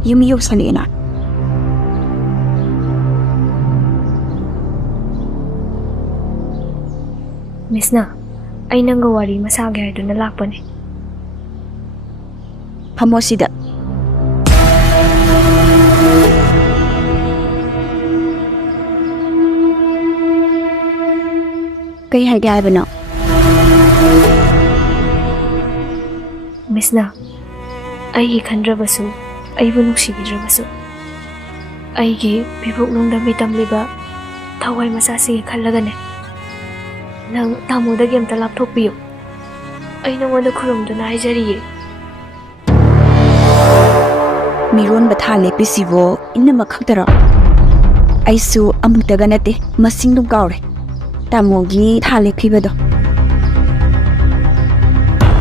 Yumi yausalena. Miss na, ay nang gawari masagay doon na lakpan eh. Pamosida. Kay hagay ba no? Miss na, ay ikandrabasu, ay bunugsibidrabasu. Ay bibuk nung dami tamliba, taway masasige kalagan eh. Nang tamudag yung talaptok biyo, ay nawala kurum doon ay jariye. Miron bathale pisibo inna makagdara. Ay su amugdaga nate masing dum gaure. Tamogi thale khibado.